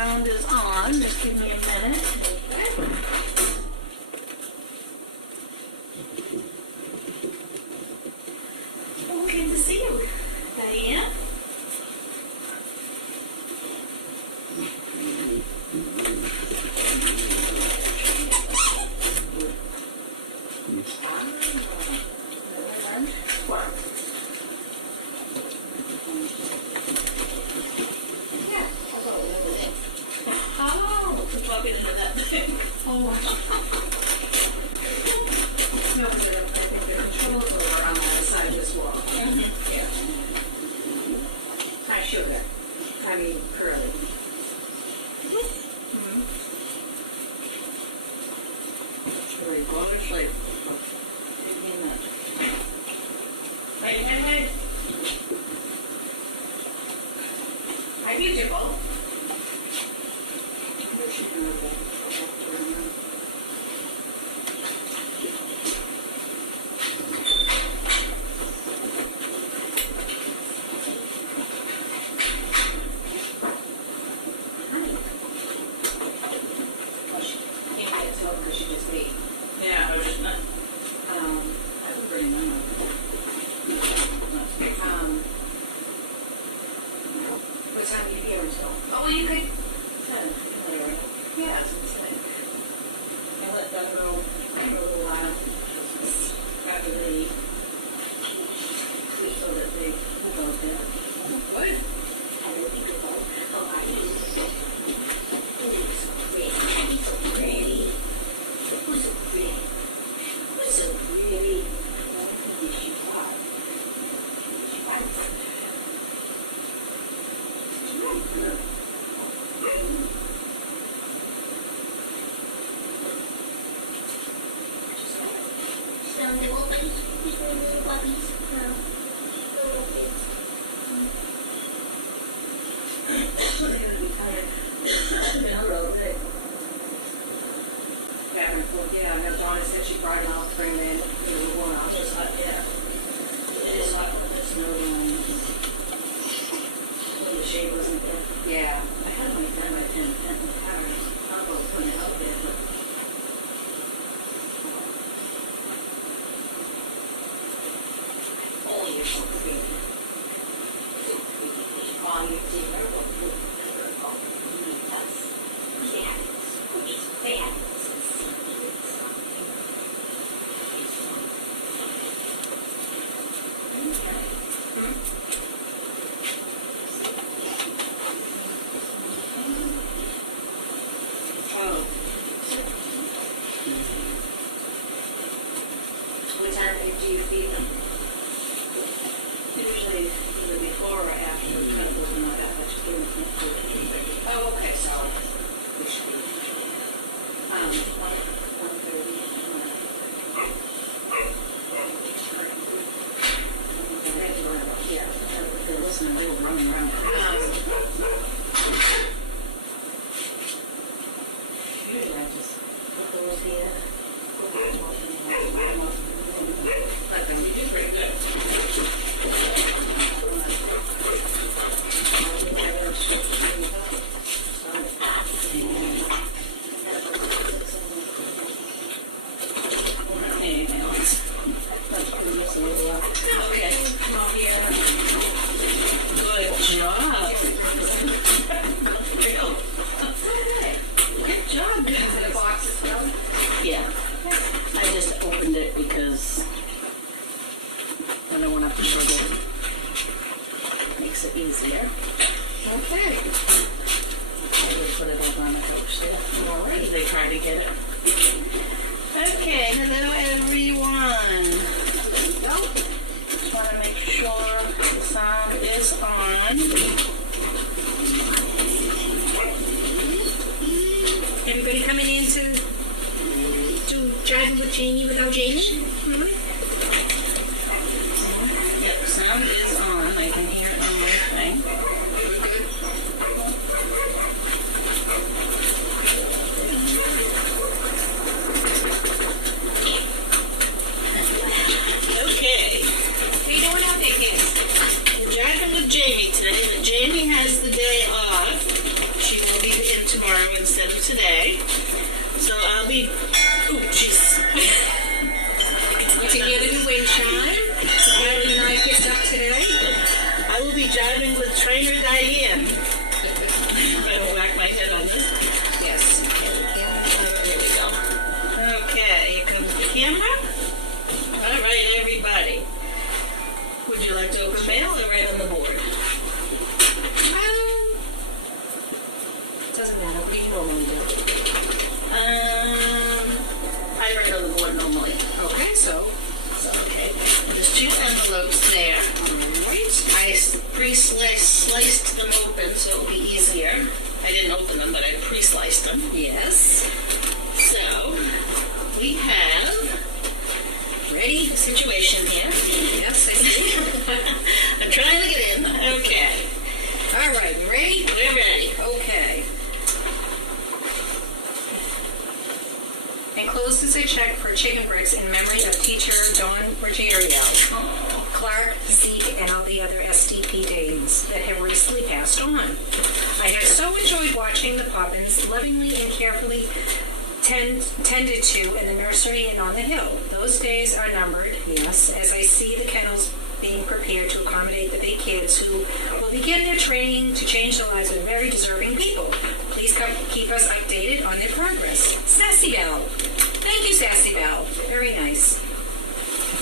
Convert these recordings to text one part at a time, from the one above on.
sound is on. Just give me a minute. Oh, good to see you, Diane. Everybody coming in to Jivin with Jamie without Jamie? Yep, sound is on. I can hear it on my thing. Okay. What are you doing out there, kids? We're Jivin with Jamie today, but Jamie has the day off. She will be in be, oh, jeez. You can hear the new wind chime. Ellie and I picked up today. I will be driving with trainer Diane. I don't whack my head on this. Yes. Here we go. Okay, here comes the camera. All right, everybody. Would you like to open mail or write on the board? Doesn't matter. What do you normally do? I write on the board normally. Okay, so. Okay. There's 2 envelopes there. Alright. I pre-sliced them open so it'll be easier. I didn't open them, but I pre-sliced them. Yes. So, we have Ready? a situation here. Yes, I see. I'm trying to get in. Okay. Alright, you ready? We're ready. Okay. Enclosed is a check for chicken bricks in memory of teacher Dawn Ruggiero, Clark, Zeke, and all the other SDP dames that have recently passed on. I have so enjoyed watching the Poppins lovingly and carefully tended to in the nursery and on the hill. Those days are numbered, yes, as I see the kennels being prepared to accommodate the big kids who will begin their training to change the lives of very deserving people. Please keep us updated on their progress. Sassy Belle. Thank you, Sassy Belle. Very nice.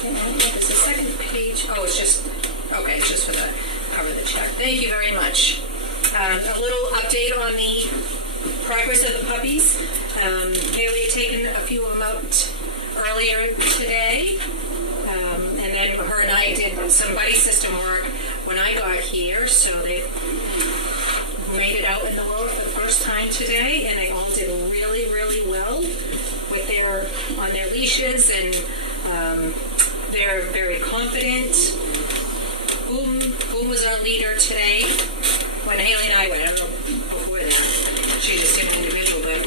Okay, I don't know if it's the second page. Oh, it's just, okay, it's just for the cover of the check. Thank you very much. A little update on the progress of the puppies. Haley had taken a few of them out earlier today. And then her and I did some buddy system work when I got here, so they made it out in the world for the first time today, and they all did really, really well with on their leashes, and they're very confident. Boom was our leader today. When Haley and I went, I don't know before that, she just did an individual, but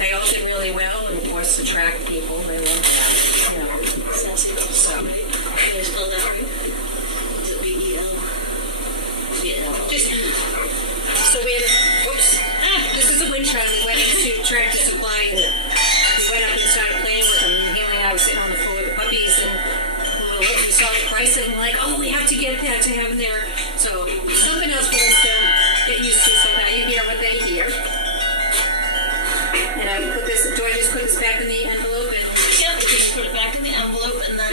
they all did really well, and of course the track people, they love that. You know. Sassy Belle. So, Can I spell that right? Is it B-E-L? B-E-L. just, so we had this is a wind chime. We went into Tractor Supply, and we went up and started playing with them. Haley and I was sitting on the floor with the puppies, and we saw the price, and we're like, oh, we have to get that to have in there. So, something else for us to get used to, so now you hear what they hear. And I put this, do I just put this back in the envelope? And Yep, we can put it back in the envelope, and then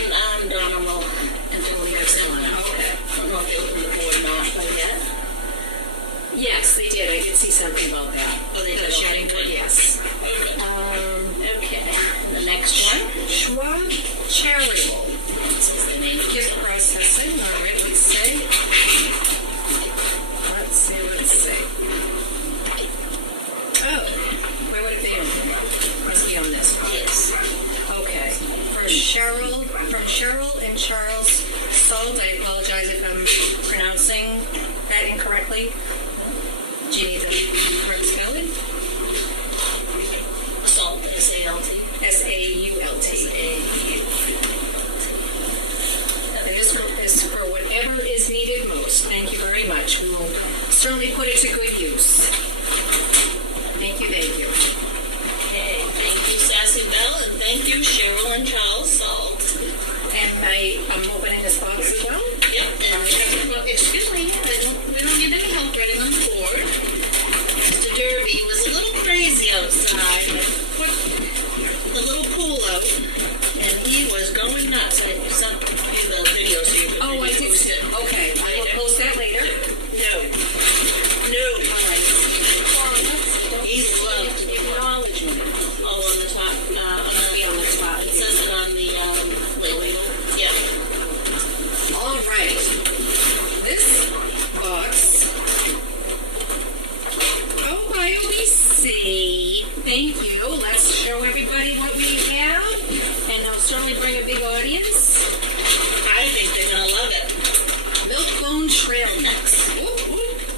Donna will the next one. Okay. I don't know if they opened the board or not yet. Yes, they did. I did see something about that. Oh, they did? The shedding board, yes. Okay. The next one. Schwab Charitable. What's the name? Gift processing. All right, let's see. Let's see. Oh, where would it be? Must be on this part. Yes. Okay. From Cheryl and Charles Salt. I apologize if I'm pronouncing that incorrectly. Do you need the correct spelling? Salt, S-A-L-T. S-A-U-L-T. And this is for whatever is needed most. Thank you very much. We will certainly put it to good use. Thank you, thank you. Okay, thank you, Sassy Belle, and thank you, Cheryl and Charles Salt. And I'm opening this box as well. Yep, and excuse me, we don't need any help writing on the board. Mr. Derby was a little crazy outside, but put the little pool out, and he was going nuts. I sent you the video so you can I did. post it. Okay, I will post that later. No. He loved Acknowledgement. all on the top. Be on the top. It says it on the label. Yeah. All right. This box. Oh, I only see. Thank you. Let's show everybody what we have, and I'll certainly bring a big audience. I think they're gonna love it. Milk-bone trail mix. Ooh, ooh.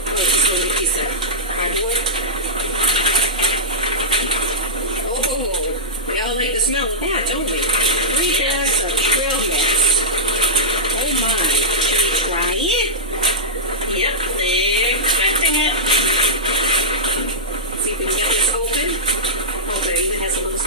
Oh, it's a little piece of cardboard. Oh, we all like the smell of that, don't we? 3 bags of trail mix. Oh my. Should we try it? Yep, they're expecting it. See if we can get this open. Oh, but it even has a little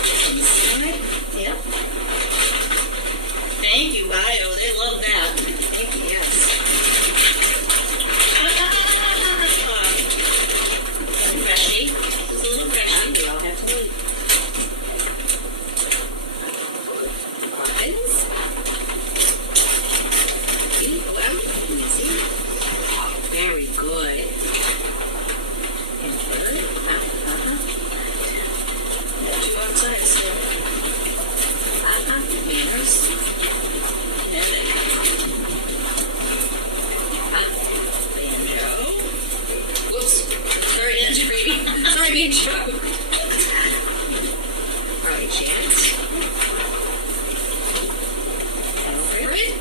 Alfred?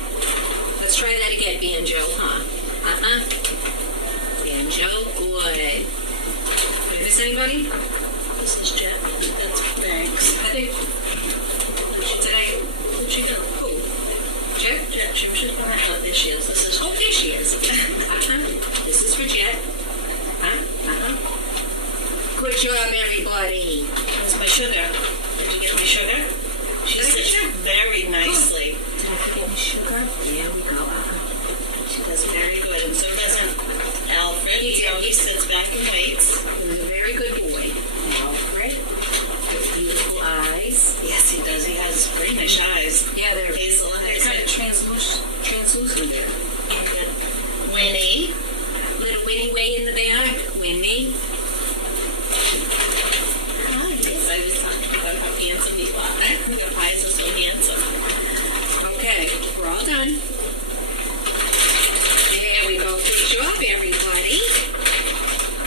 Let's try that again, Banjo, huh? Banjo, good. Did I miss anybody? This is Jet. That's thanks. I think. Where'd she go? Who? Jet? Jet, she was just going out. There she is. This is Oh, there she is. This is for Jet. Good job, everybody. That's my sugar. Did you get my sugar? She sits very nicely. Did I forget my sugar? There we go. She does very good. And so doesn't Alfred. He always sits back and waits. He's a very good boy. Alfred. Beautiful eyes. Yes, he does. He has greenish eyes. Yeah, they're Hazel eyes. kind of translucent there. Winnie. Little Winnie way in the back. Winnie. Oh, yes, I was talking about how handsome you are. Your eyes are so handsome. Okay, we're all done. There we go. Good job, everybody.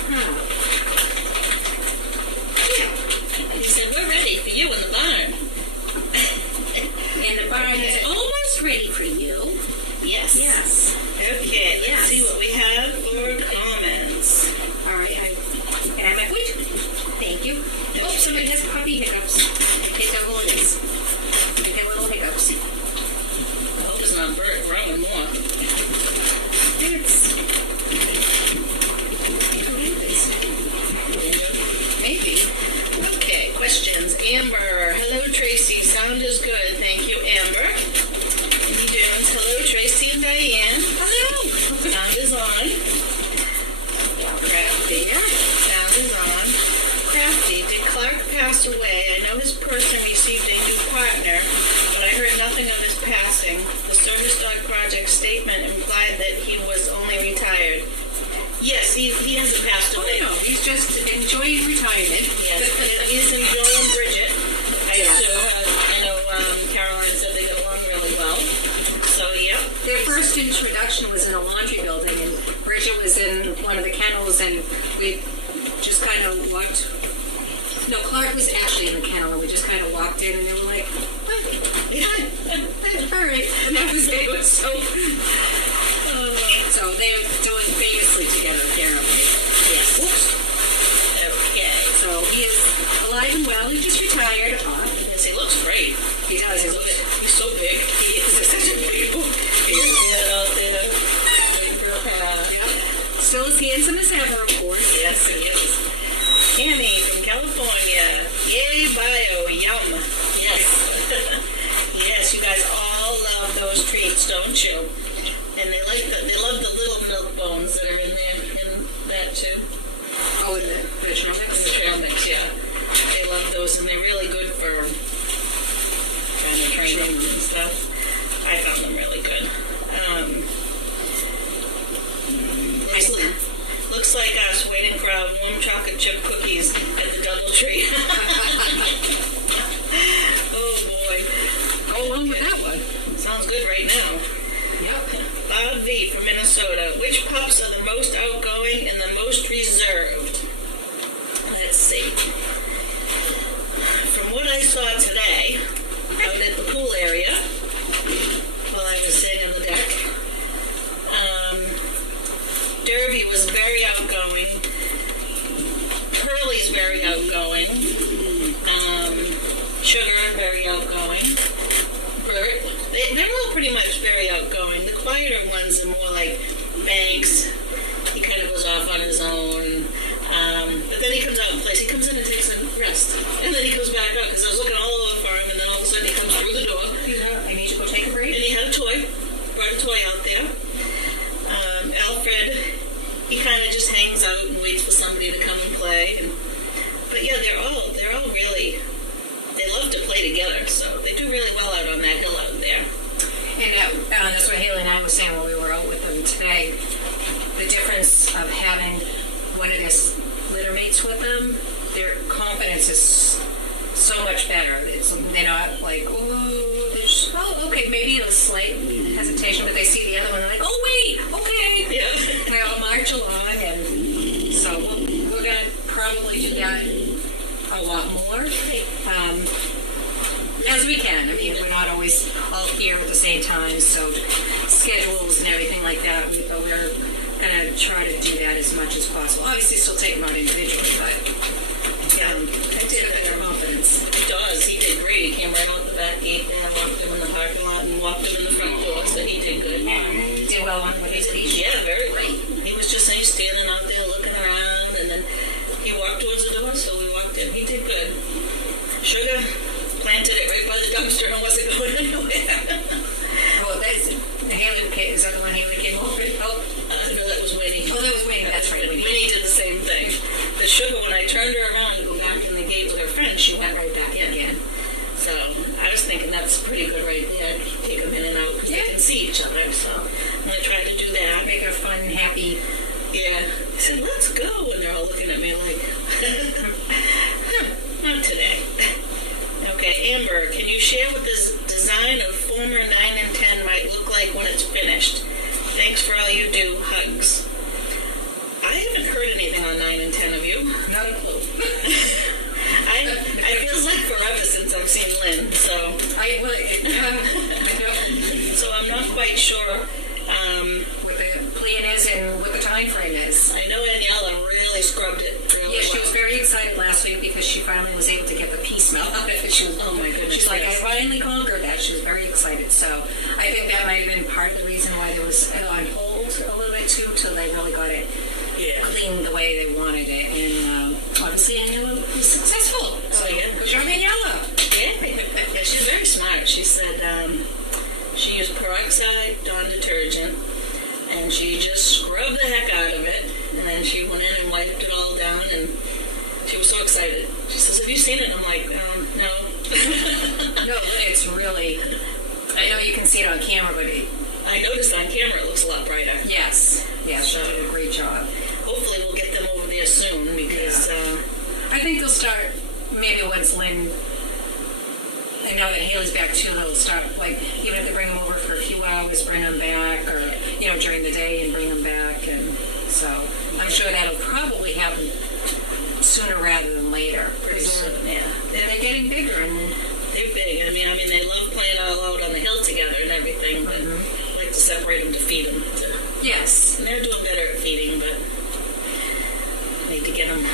Yeah. He said, we're ready for you in the barn. And the barn is almost ready for you. Yes. Yes. Okay, let's Yes. see what we have for comments. All right, am I good? Thank you. Oh, somebody has puppy hiccups. They have little, they have little hiccups. I hope it's not growing more. It's... Maybe. Okay, questions. Amber. Hello, Tracy. Sound is good. Thank you, Amber. Amy Jones. Hello, Tracy and Diane. Hello. Sound is on. Crafty. Sound is on. Crafty. Did Clark pass away? I know his person received a new partner, but I heard nothing of his passing. The Service Dog Project statement implied that he was only retired. Yes, he hasn't passed Oh, away. no, he's just enjoying retirement. Yes, he's enjoying Bridget. I know Caroline said they get along really well. So, yeah. Their first introduction was in a laundry building, and Bridget was in one of the kennels, and we just kind of walked. No, Clark was actually in the kennel, and we just kind of walked in, and they were like, "Oh, all right." And that was it. So they're doing famously together, apparently. Yes. Oops. Okay. So he is alive and well. He just retired. Yes, he looks great. He does. He's so big. He is such a big boy. He's out there. Still as handsome as ever, of course. Yes, he is. Annie from California. Yay, bio. Yum. Yes. Yes, you guys all love those treats, don't you? And they love the little milk bones that are in there, in that too. Oh, and the trail mix? In the trail mix, yeah. They love those, and they're really good for trying to train them and stuff. I found them really good. Looks like us waiting for our warm chocolate chip cookies at the DoubleTree. Oh boy. Go along with that one. Sounds good right now. Yep. Bob V from Minnesota. Which pups are the most outgoing and the most reserved? Let's see. From what I saw today, out at the pool area, while I was sitting on the deck, Derby was very outgoing. Curly's very outgoing. Sugar, very outgoing. Bert, they're all pretty much very outgoing. The quieter ones are more like Banks. He kind of goes off on his own. But then he comes out and plays. He comes in and takes a rest. And then he goes back out because I was looking all over for him, and then all of a sudden he comes through the door. I need to go take a break. And he had a toy. Brought a toy out there. Alfred, he kind of just hangs out and waits for somebody to come and play. But yeah, they're all really, they love to play together, so they do really well out on that hill out there. And that's what Haley and I were saying when we were out with them today. The difference of having one of their litter mates with them, their confidence is so much better. They're not like, okay, maybe a slight hesitation, but they see the other one and they're like, oh wait, okay. Yeah. They all march along, and so we're going to probably do that a lot more. as we can. I mean, we're not always all here at the same time, so schedules and everything like that, but we're going to try to do that as much as possible. Obviously, still take them out individually, but I did. their confidence. He does. He did great. He came right out the back gate there, walked him in the parking lot, and walked him in the front door, so he did good. Did well on with his leash. Yeah, very well. He was just standing out there looking around, and then he walked towards the door, so we walked in. He did good. Sugar planted it right by the dumpster and wasn't going anywhere. Oh, that's Haley. Is that the one Haley came over and helped? No, that was Winnie. Oh, that was Winnie. That's right. Winnie did the same thing. The Sugar, when I turned her around to go back in the gate with her friend, she went right back in again. So I was thinking that's pretty good right there. Take them in and out because they can see each other. So I'm going to try to do that. Make it a fun, happy. Yeah. I said, let's go. And they're all looking at me like, not today. Okay, Amber, can you share what this design of former 9 and 10 might look like when it's finished? Thanks for all you do. Hugs. I haven't heard anything on 9 and 10 of you. Not a clue. I feels like forever since I've seen Lynn, so I know. So I'm not quite sure. What the plan is and what the time frame is. I know Daniela really scrubbed it really Yeah, she well. was very excited last week because she finally was able to get the pea smell out of it. She was, Oh my goodness, she's like, yes. I finally conquered that. She was very excited. So I think that might have been part of the reason why there was on hold a little bit too, till they really got it Yeah. cleaned the way they wanted it. And obviously Daniela was successful. So yeah. good job, Daniela. Yeah, she's very smart. She said she used peroxide Dawn detergent, and she just scrubbed the heck out of it, and then she went in and wiped it all down, and she was so excited. She says, have you seen it? I'm like, no. No, it's really, I know you can see it on camera, but I noticed on camera it looks a lot brighter. yes, she did a great job. Hopefully we'll get them over there soon, because I think they'll start maybe once Lynn, and now that Haley's back too, they'll start, like, even if they bring them over for a few hours, bring them back, or, during the day and bring them back, and so I'm sure that'll probably happen sooner rather than later. pretty soon, yeah. They're getting bigger, and They're big. I mean, they love playing all out on the hill together and everything, but I like to separate them to feed them. yes. And they're doing better at feeding, but I need to get them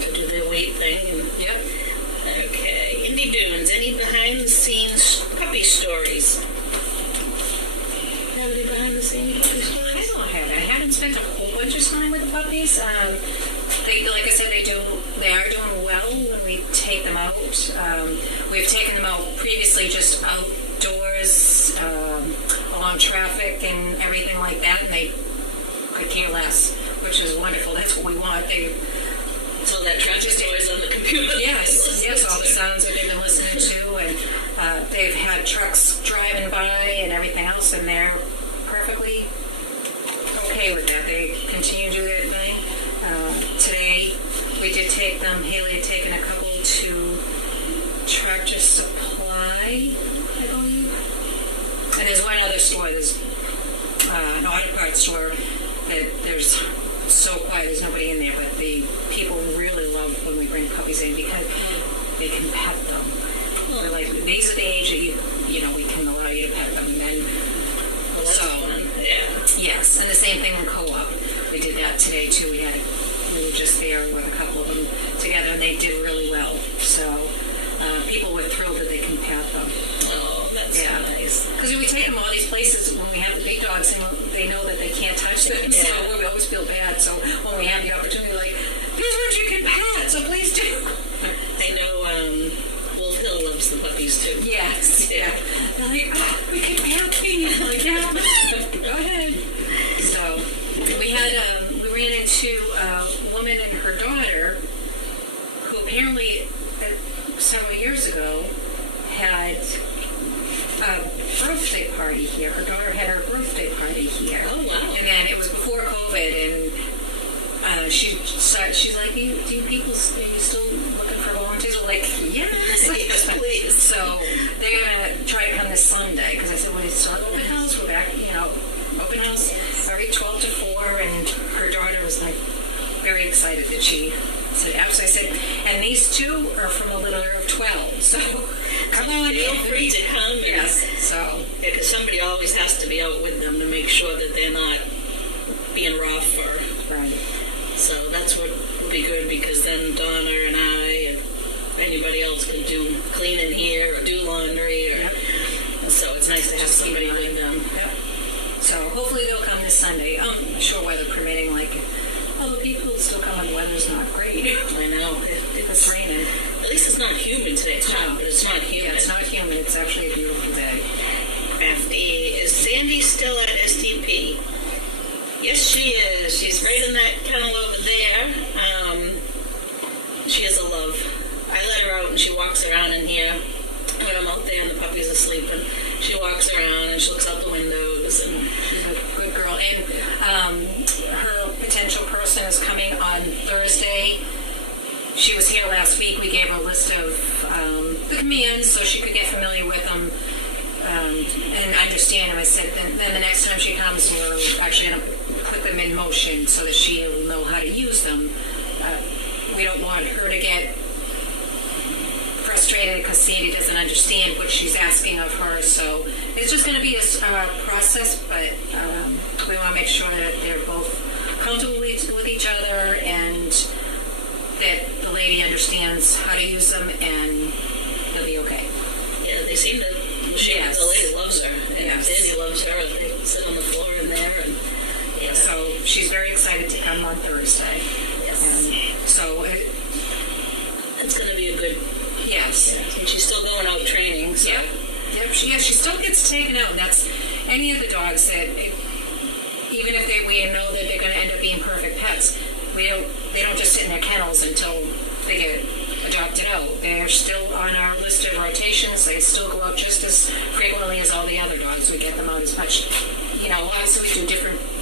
to do their weight thing. And Yep. okay, Indie Dunes, any behind-the-scenes puppy stories? Have any behind-the-scenes puppy I stories? don't have it. I haven't spent a whole bunch of time with the puppies. They, like I said, they are doing well when we take them out. We've taken them out previously just outdoors, along traffic and everything like that, and they could care less, which is wonderful. That's what we want. So that traffic noise on the computer. Yes, all the sounds that they've been listening to, and they've had trucks driving by and everything else, and they're perfectly okay with that. They continue to do their thing. Today, we did take them, Haley had taken a couple to Tractor Supply, I believe. And there's one other store, there's an auto parts store that there's so quiet, there's nobody in there, but the people really love when we bring puppies in because they can pet them. They're like, these are the age that we can allow you to pet them. And then, so, yeah. yes, and the same thing in co-op. We did that today too. We were just there with a couple of them together, and they did really well. So people were thrilled that they can pet them. Oh, that's so nice. Because we take them all these places when we have the big dogs, and they know that they can't touch them. Yeah. So we always feel bad. So when we have the opportunity, like, these ones you can pet, so please do. I know Wolf Hill loves the puppies too. Yes. Yeah. They're like, we can pet these. I'm like, yeah, go ahead. So we ran into a woman and her daughter who apparently several years ago had a birthday party here. Her daughter had her birthday party here. Oh, wow. And then it was before COVID, and she's like, do you people, are you still looking for volunteers? We're like, yes. Yes, please. So they're going to try to come this Sunday, because I said, well, it's our open house. We're back, open house every 12 to 4, and her daughter was like very excited that she said, absolutely. I said, and these two are from a litter of 12, so come on Feel in. free to come. Yes, so, Yeah, because somebody always has to be out with them to make sure that they're not being rough or... right. So that's what would be good, because then Donna and I and anybody else can do cleaning here or do laundry. Or, Yep. So it's nice to have somebody with them. Yep. So hopefully they'll come this Sunday. I'm sure weather permitting, like, other people will still come and the weather's not great. I know. It's raining. At least it's not humid today. It's hot, but it's not humid. Yeah, it's not humid. It's actually a beautiful day. FD. Is Sandy still at SDP? Yes, she is. She's right in that kennel over there. She is a love. I let her out and she walks around in here when I'm out there and the puppy's asleep, and she walks around and she looks out the windows, and She's a good girl. And her potential person is coming on Thursday. She was here last week. We gave her a list of the commands so she could get familiar with them and understand them. I said, then the next time she comes, we're actually going to put them in motion so that she will know how to use them. We don't want her to get frustrated because Sandy doesn't understand what she's asking of her. So it's just going to be a process, but we want to make sure that they're both comfortable with each other and that the lady understands how to use them and they'll be okay. yeah, they seem to. Yes. The lady loves her, and Yes. Sandy loves her. They sit on the floor in there, and yeah. So she's very excited to come on Thursday. Yes. And so, It's going to be a good. yes. And she's still going out training, so. Yep. Yep. She still gets taken out, and that's any of the dogs that, even if we know that they're going to end up being perfect pets, they don't just sit in their kennels until they get adopted out. They're still on our list of rotations. They still go out just as frequently as all the other dogs. We get them out as much, obviously we do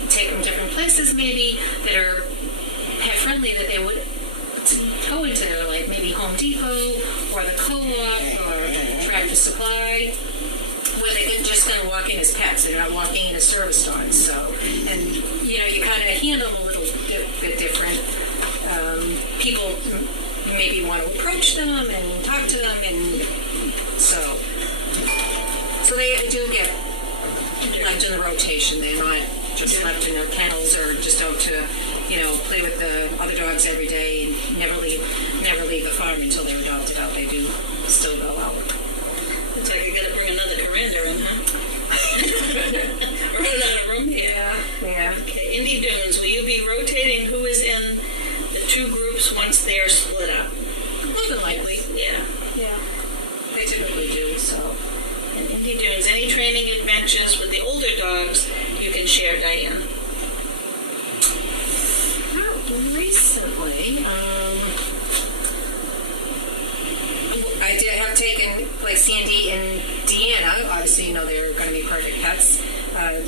take them different places maybe that are pet friendly that they would go into, like maybe Home Depot or the co-op or Tractor Supply, where they can just kind of walk in as pets. They're not walking in as service dogs. So, and you kind of handle them a little bit different. People maybe want to approach them and talk to them, and so they do get left in the rotation. They're not just left in their kennels or just out to play with the other dogs every day and never leave the farm until they're adopted out. They do still go out. Looks like I got to bring another Corinda in, huh? We're running out of room here. Yeah. Okay, Indie Dunes, will you be rotating who is in the two groups once they are split up? More than likely. Yeah. Yeah. They typically do, so. And Indie Dunes, any training adventures with the older dogs you can share, Diane? Not recently. I did have taken, like, Sandy and Deanna, obviously, they're going to be perfect pets.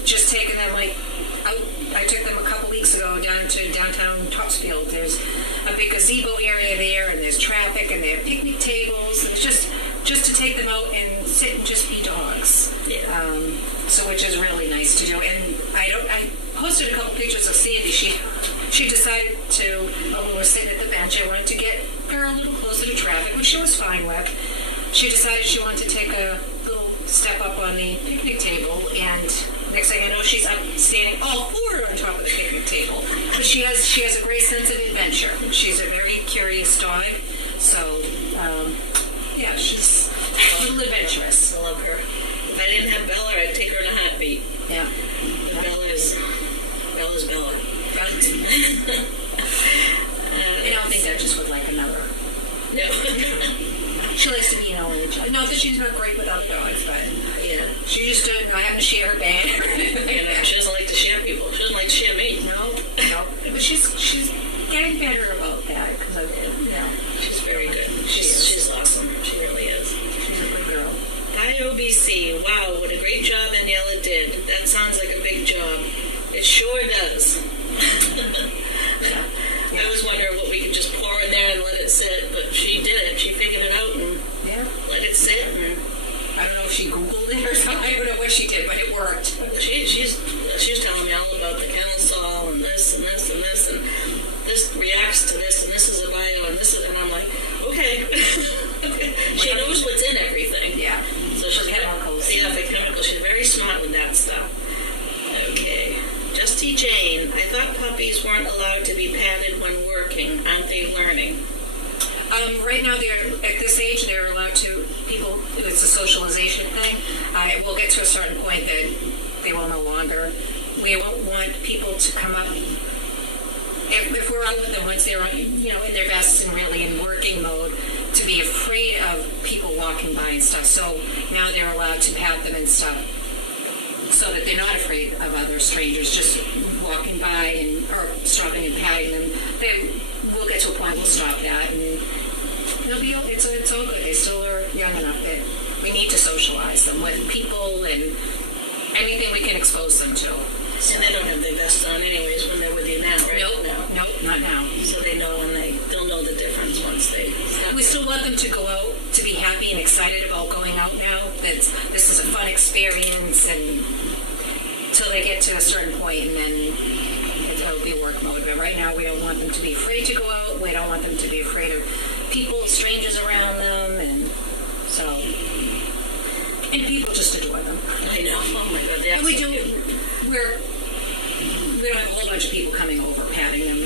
Just taken them, like, out. I took them a couple weeks ago down to downtown Topsfield. There's a big gazebo area there, and there's traffic, and they have picnic tables. It's just to take them out and sit and just be dogs. Yeah. So which is really nice to do. And I posted a couple pictures of Sandy. She decided to, when we were sitting at the bench, I wanted to get her a little closer to traffic, which she was fine with. She decided she wanted to take a little step up on the picnic table, and next thing I know, she's up standing all four on top of the picnic table. But she has a great sense of adventure. She's a very curious dog, so yeah, she's a little adventurous. I love her. If I didn't have Bella, I'd take her in a heartbeat. Yeah. But Bella's Bella. I don't think that just would like another. No. She likes to be in orange. Not that she's not great without dogs, but Yeah. she used to not having to share her bed. She doesn't like to share people. She doesn't like to share me. No. But she's getting better about that because of it. She's very good. She's awesome. She really is. She's a good girl. IOBC. Wow, what a great job Daniela did. That sounds like a big job. It sure does. Yeah. I was wondering what we could just pour in there and let it sit, but she did it. She figured it out and Yeah. let it sit. And I don't know if she Googled it or something. I don't know what she did, but it worked. she was telling me all about the kennel saw and this and this and this and this reacts to this and this is a bio and this is, and I'm like, okay. She knows what's in everything. Yeah. So she's Chemicals. yeah, for chemicals. She's very smart with that stuff. Okay. Justy Jane, I thought puppies weren't allowed to be patted when working. Aren't they learning? Right now, they're at this age. They're allowed to. People, it's a socialization thing. We'll get to a certain point that they will no longer. We won't want people to come up. If we're out with them once they're in their vests and really in working mode, to be afraid of people walking by and stuff. So now they're allowed to pat them and stuff, so that they're not afraid of other strangers just walking by or stopping and patting them. Then we'll get to a point we'll stop that, and it's all good. They still are young enough that we need to socialize them with people and anything we can expose them to. And they don't have their vest on anyways when they're with you now, right? Nope, not now. So they know they'll know the difference once they stop. We still want them to go out, to be happy and excited about going out now. This is a fun experience, and till they get to a certain point, and then it'll be work mode. But right now, we don't want them to be afraid to go out. We don't want them to be afraid of people, strangers around them, and people just adore them. I know. Oh my God, and we don't have a whole bunch of people coming over patting them.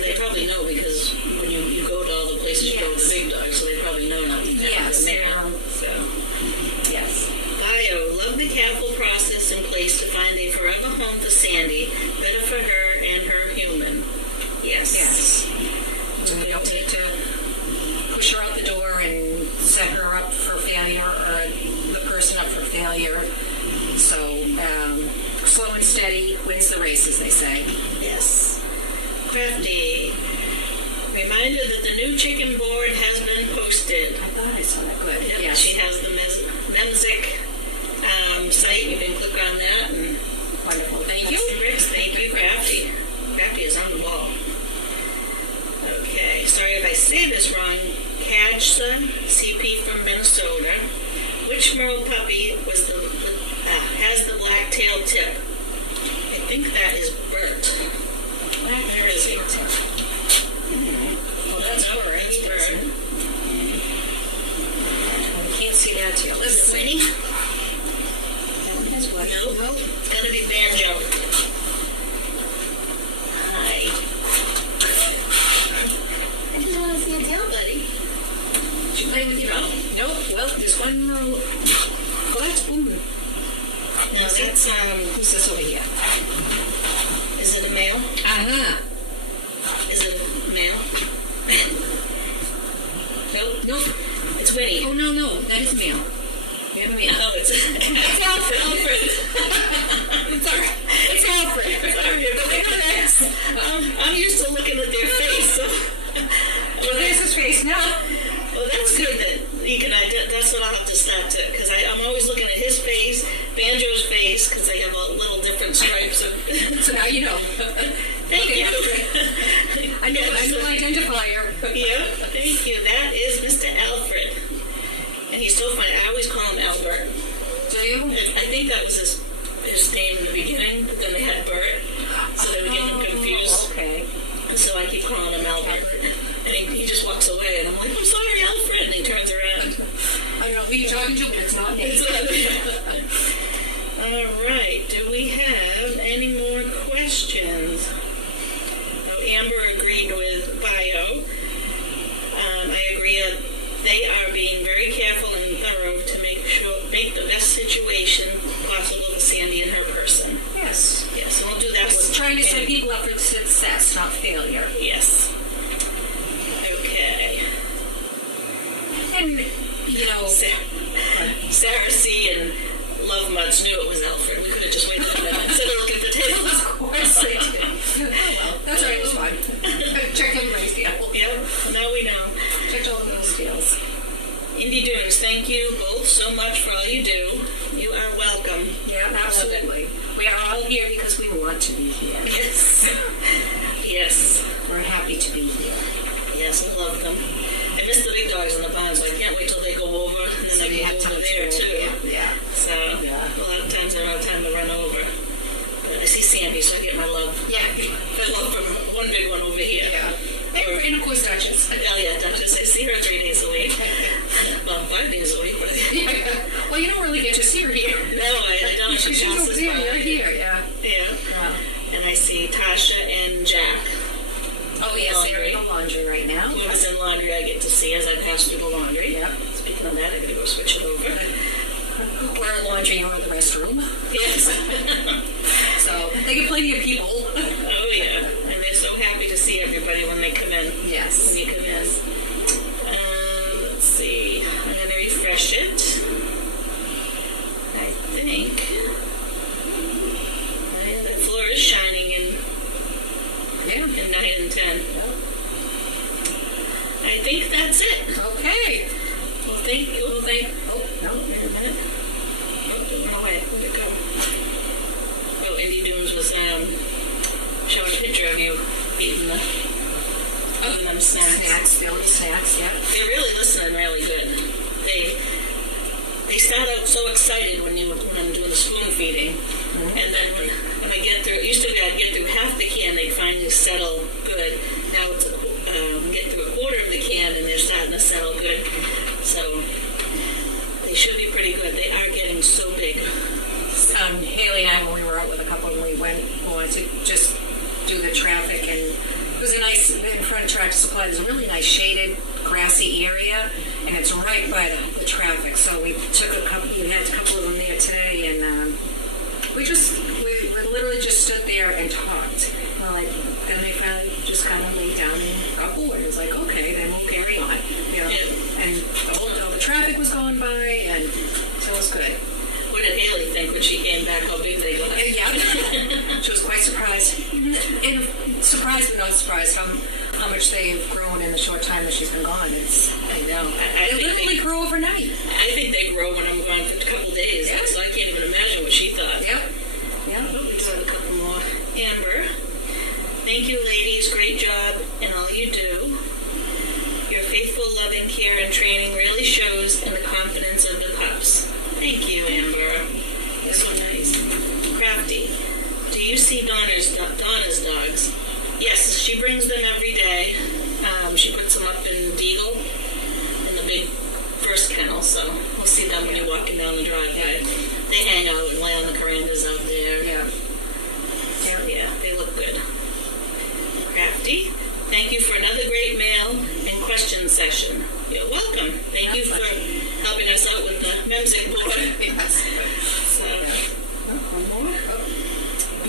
They probably know, because when you go to all the places you go with the big dogs, so they probably know not to have them there. So. Yes. Bio, love the careful process in place to find a forever home for Sandy, better for her and her human. Yes. Yes. We don't need to push her out the door and set her up for failure, or the person up for failure. So, slow and steady wins the race, as they say. Yes. Crafty. Reminder that the new chicken board has been posted. I thought I saw that. Good. Yep, Yes. she has the Memzik site. You can click on that. And Wonderful. Thank you. Thank you, Crafty. Crafty is on the ball. Okay. Sorry if I say this wrong. Kajsa, CP from Minnesota. Which Merle puppy has the black tail tip? I think that is Bert. Where is he? Well, that's Bert. That's Bert. I can't see that too. Listen, Winnie? That's what. No, it's gotta be Banjo. Hi. I just want to see a tail, buddy. Did you play with your mouth? Nope. Well, there's one row. Oh, that's Boom. No, that's, who's this over here? is it a male? Uh-huh. Is it a male? Nope. It's Winnie. Oh, no. That is male. We have a male. Oh, it's Alfred. It's all right. It's Alfred. Sorry, I'm used to looking at their face. So. Well, there's his face now. Well, that's good that you can that's what I'll have to start to, because I'm always looking at his face, Banjo's face, because they have a little different stripes. So now you know. Thank you. I know identifier. Yeah, thank you. That is Mr. Alfred. And he's so funny. I always call him Albert. Do you? I think that was his name in the beginning, but then they had Bert, so they were getting confused. Okay. So I keep calling him Albert. And he just walks away, and I'm like, I'm sorry, Alfred. And he turns around. I don't know who you're talking to, but it's not me. All right. Do we have any more questions? Oh, Amber agreed with Bio. I agree. They are being very careful and thorough to make the best situation possible for Sandy and her person. Yes. Yes, so we'll do that. We're trying to set people up for success, not failure. Yes. Okay. And, Sarah C. and Love Muds knew it was Alfred. We could have just waited a minute instead of looking for tails. Of course they did. Well, that's all right, it was fine. Check everybody's deal. Yep, now we know. Checked all of those deals. Indie Dunes, thank you both so much for all you do. You are welcome. Yeah, absolutely. We are all here because we want to be here. Yes. Yes. We're happy to be here. Yes, I love them. I miss the big dogs in the barn, so I can't wait till they go over, and then I can go over there too. Yeah. So a lot of times I don't have time to run over. But I see Sandy, so I get my love. Yeah. I love from one big one over here. Yeah. They're her. And of course, Duchess. Oh yeah, Duchess. I see her 3 days a week. Well, 5 days a week. But Well, you don't really get to see her here. no, I don't. She She's over passes there, by. you're here, yeah. Yeah. And I see Tasha and Jack. Oh, yes, they're in the laundry right now. Whoever's in laundry, I get to see as I pass through the laundry. Yeah. Speaking of that, I gotta go switch it over. We're laundry or the restroom. Yes. So they get plenty of people. Oh yeah, and they're so happy to see everybody when they come in. Yes. When you come in. Let's see. I'm gonna refresh it. I think. Oh, yeah, that floor is shining in 9 and 10. I think that's it. Okay. Well, thank you. Oh, no, wait a minute. Oh, it went away. Where'd it go? Oh, Indy Dooms was showing a picture of you eating them snacks. Filling snacks, yeah. They're really listening really good. They start out so excited when I'm doing the spoon feeding. Mm-hmm. And then when I get through, it used to be I'd get through half the can, they'd finally settle good. Now it's get through a quarter of the can and they're starting to settle good. So they should be pretty good. They are getting so big. Haley and I, when we were out with a couple, we wanted to just do the traffic, and it was a nice, in front of Tractor Supply, there's a really nice shaded, grassy area, and it's right by the traffic. So we had a couple of them there today, and we literally just stood there and talked. Then they finally just kind of laid down and got bored. It was like, okay, then we'll carry on. You know? Yeah. And all the traffic was going by, and so it was good. What did Haley think when she came back? How big they got? Yeah, she was quite surprised. Surprised but not surprised how much they've grown in the short time that she's been gone. I know. They literally grow overnight. I think they grow when I'm gone for a couple days, yeah. So I can't even imagine what she thought. Yep. Yeah. Oh, we just have a couple more. Amber, thank you, ladies. Great job in all you do. Your faithful, loving care and training really shows in the confidence of the pups. Thank you, Amber. That's so nice. Crafty, do you see Donna's dogs? Yes, she brings them every day. She puts them up in Deagle, in the big first kennel, so we'll see them when you're walking down the driveway. They hang out and lay on the verandas out there. Yeah. Yeah, they look good. Crafty, thank you for another great mail and question session. You're welcome. Thank you for helping us out with the Memsic board. So,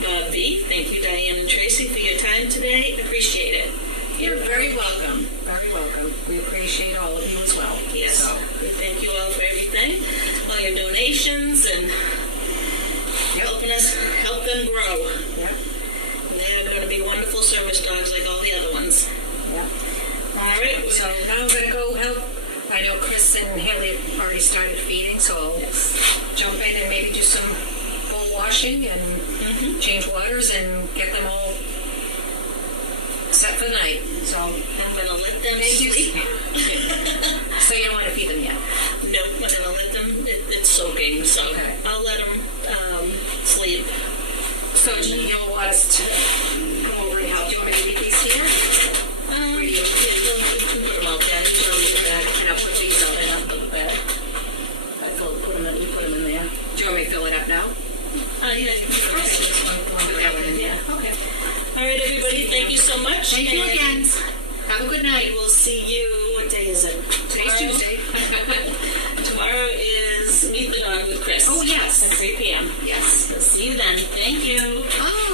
Bob V, thank you, Diane and Tracy, for your time today. Appreciate it. You're very welcome. Very welcome. We appreciate all of you as well. Yes. So, we thank you all for everything, all your donations, and helping us help them grow. Yeah. They are going to be wonderful service dogs like all the other ones. Yeah. All right. So now I'm going to go help. I know Chris and Haley have already started feeding, so I'll jump in and maybe do some bowl washing and change waters and get them all set for the night. So I'm going to let them sleep. sleep. So you don't want to feed them yet? Nope, I'm going to let them, it's soaking, so I'll let them sleep. So you'll want us to come over and help. Do you want me to leave these here? Yeah, put them out there. You don't need that. And I'll put these out. And I'll put the bag. We put them in there. Do you want me to fill it up now? Yeah, you can put this one. Put that one in. Yeah. Okay. All right, everybody, thank you so much. Thank you again. Have a good night. We'll see you, what day is it? Today's Tuesday. Tomorrow is Meet the Dog with Chris. Oh, yes. At 3 p.m. Yes. We'll see you then. Thank you. Bye.